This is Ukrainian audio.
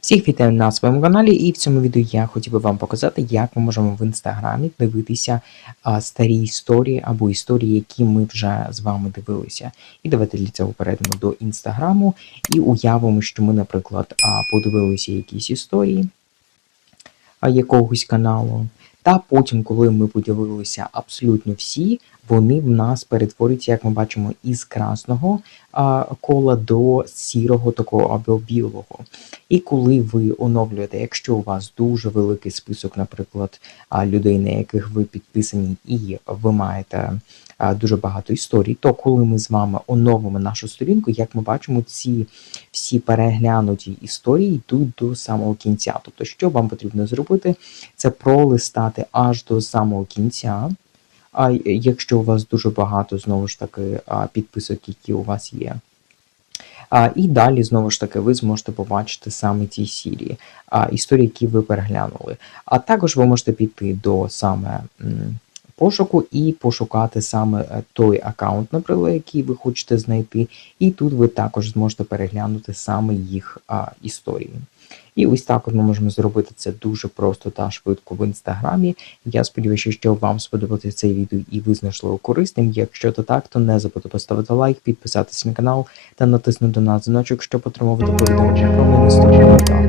Всіх вітаю на своєму каналі, і в цьому відео я хотів би вам показати, як ми можемо в інстаграмі дивитися а, старі історії або історії, які ми вже з вами дивилися. І давайте для цього перейдемо до інстаграму і уявимо, що ми, наприклад, а, подивилися якісь історії а, якогось каналу. Та потім, коли ми подивилися абсолютно всі, вони в нас перетворюються, як ми бачимо, із красного а, кола до сірого такого або білого. І коли ви оновлюєте, якщо у вас дуже великий список, наприклад, людей, на яких ви підписані, і ви маєте дуже багато історій, то коли ми з вами оновимо нашу сторінку, як ми бачимо, ці всі переглянуті історії йдуть до самого кінця. Тобто, що вам потрібно зробити, це пролистати аж до самого кінця. А якщо у вас дуже багато знову ж таки підписок, які у вас є. І далі, знову ж таки, ви зможете побачити саме ті серії, історії, які ви переглянули. А також ви можете піти до саме пошуку і пошукати саме е, той аккаунт, наприклад, який ви хочете знайти. І тут ви також зможете переглянути саме їх а, історії. І ось так от ми можемо зробити це дуже просто та швидко в інстаграмі. Я сподіваюся, що вам сподобалося це відео і ви знайшли корисним. Якщо то так, то не забудьте поставити лайк, підписатися на канал та натиснути на дзвіночок, щоб отримувати повідомлення про мої наступні відео.